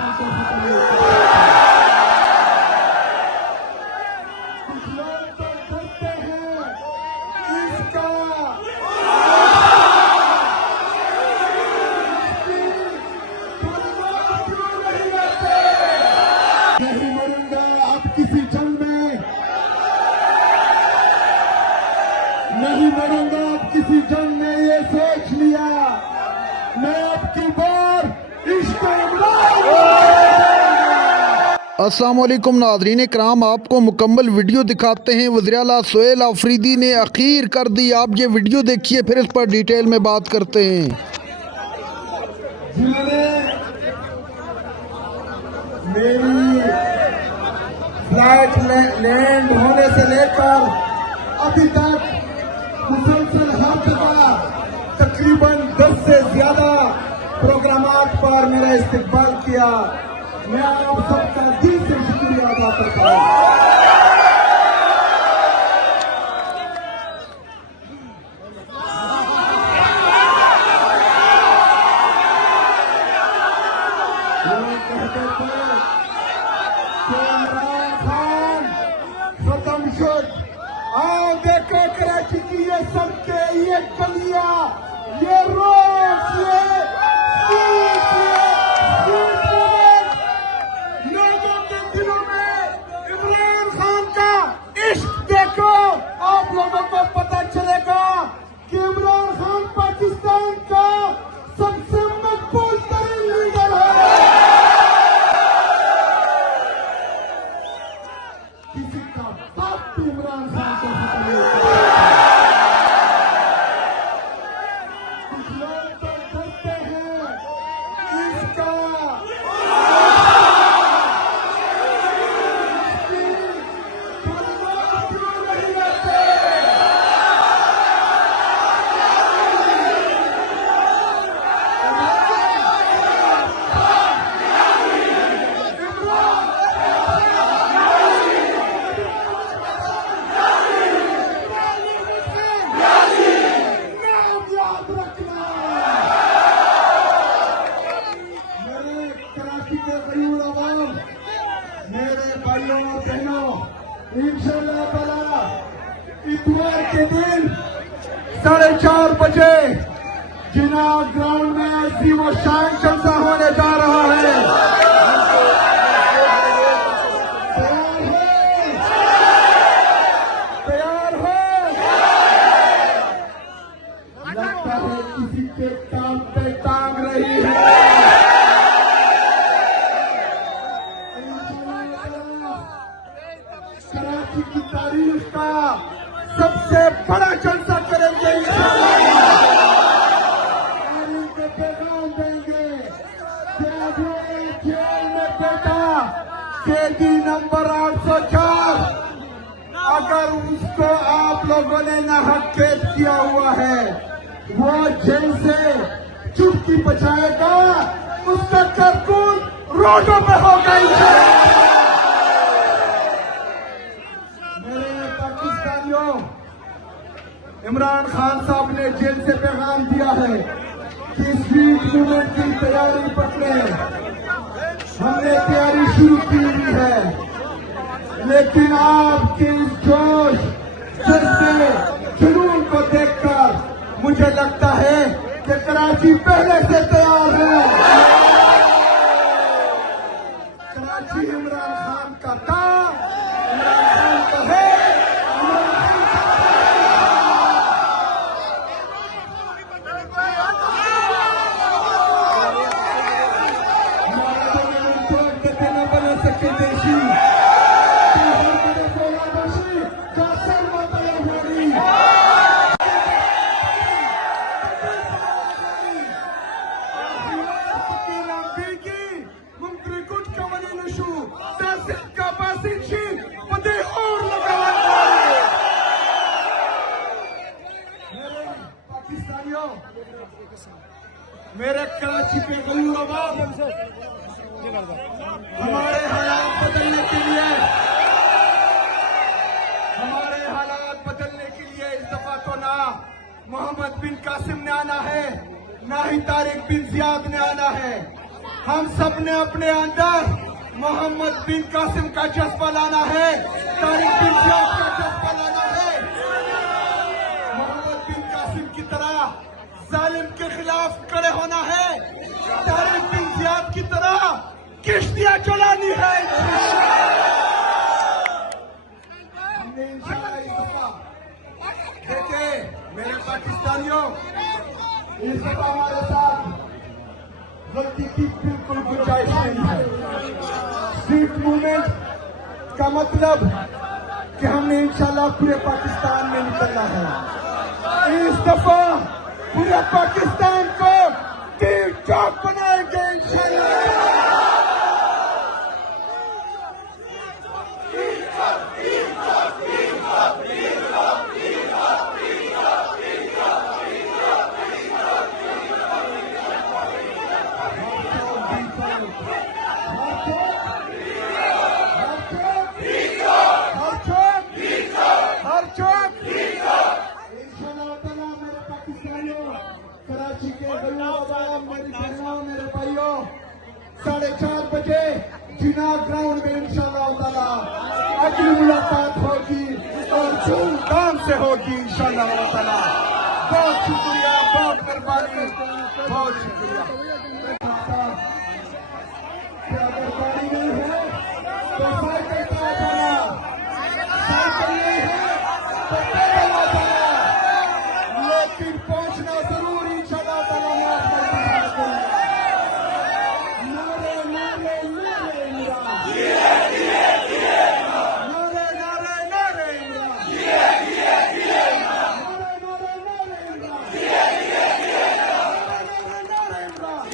खान को कुछ लोग तो डरते हैं इसका नहीं मरूंगा अब किसी जंग में, नहीं मरूंगा अब किसी जंग में, ये सोच लिया मैं अब की बार इश्क अस्सलामुअलैकुम नाज़रीन इकराम, आपको मुकम्मल वीडियो दिखाते हैं। वज़ीर-ए-आला सुहेल आफरीदी ने अखीर कर दी। आप ये वीडियो देखिए, फिर इस पर डिटेल में बात करते हैं। जिन्होंने मेरी फ्लाइट लैंड होने से लेकर अभी तक मुसलसल हर जगह तकरीबन 10 से ज्यादा प्रोग्रामात पर मेरा इस्तकबाल किया। मैं आप सबका दिल से शुक्रिया अदा करता हूँ। कहते थे कि इमरान खान खत्म शुद। आओ देखो कराची की ये सबके ये गलियां, ये रोड, लोगों के दिलों में इमरान खान का इश्क देखो। आप लोगों को पता चलेगा कि इमरान खान पाकिस्तान का सबसे मकबूल तरीन लीडर है। किसी का बाप भी इमरान खान को कुछ लोग तो डरते हैं इसका मेरे भाइयों और बहनों, इंशाअल्लाह ताला इतवार के दिन 4:30 बजे जिना ग्राउंड में अजीम और शान जलसा होने जा रहा है। तैयार हो? लगता है किसी के टांग पे टांग रही है। कराची की तारीख का सबसे बड़ा जलसा करेंगे, तारीख के पैगाम देंगे। जेल में बैठा कैदी नंबर 804, अगर उसको आप लोगों ने नाहक कैद किया हुआ है, वो जेल से चुटकी बचाएगा, उसका कारकुन रोडों पे होगा। इमरान खान साहब ने जेल से पैगाम दिया है कि स्ट्रीट मूवमेंट की तैयारी पकड़े। हमने तैयारी शुरू की हुई है, लेकिन आपके इस जोश, जज्बे, जुनून को देखकर मुझे लगता है कि कराची पहले से तैयार है। कराची इमरान खान का था, इमरान खान का है। मेरे कराची के गरीब आवाम, हमारे हालात बदलने के लिए, इस दफा तो ना मोहम्मद बिन कासिम ने आना है, ना ही तारिक बिन जियाद ने आना है। हम सब ने अपने अंदर मोहम्मद बिन कासिम का जज्बा लाना है, तारिक बिन जियाद का जज्बा लाना है। मोहम्मद बिन कासिम की तरह जालिम के खिलाफ खड़े होना है, तारिक बिन जियाद की तरह किश्तियां चलानी है। हमने इंशाल्लाह इस दफा देखे मेरे पाकिस्तानियों, इस दफा हमारे साथ गलती की बिल्कुल गुंजाइश नहीं है। स्ट्रीट मूवमेंट का मतलब कि हमने इंशाल्लाह पूरे पाकिस्तान में निकलना है। इस दफा पूरे पाकिस्तान को तीर चौक बनाएंगे इंशाल्लाह। कराची के मेरी बहनों मेरे भाइयों 4:30 बजे जिना ग्राउंड में इंशाल्लाह ताला अगली मुलाकात होगी और धूमधाम से होगी इंशाल्लाह ताला। बहुत शुक्रिया, बहुत मेहरबानी, बहुत शुक्रिया। अगर गाड़ी नहीं है तो साइकिल पे आ जाना, साइकिल नहीं है तो पैदल आ जाना, लेकिन पहुंचना जरूर इंशाल्लाह ताला। नारे नारे नारे इमरान, नारे नारे नारे इमरान, नारे नारे नारे इमरान, नारे नारे इमरान।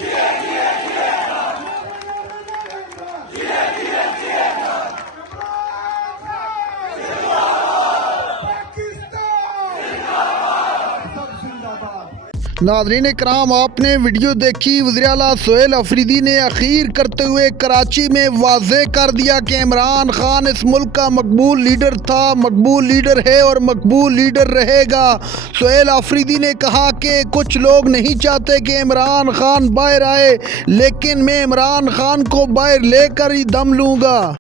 नाज़रीन कराम, आपने वीडियो देखी। वज़ीर-ए-आला सोहेल अफरीदी ने अखीर करते हुए कराची में वाज़े कर दिया कि इमरान खान इस मुल्क का मकबूल लीडर था, मकबूल लीडर है और मकबूल लीडर रहेगा। सोहेल अफरीदी ने कहा कि कुछ लोग नहीं चाहते कि इमरान खान बाहर आए, लेकिन मैं इमरान खान को बाहर लेकर ही दम लूँगा।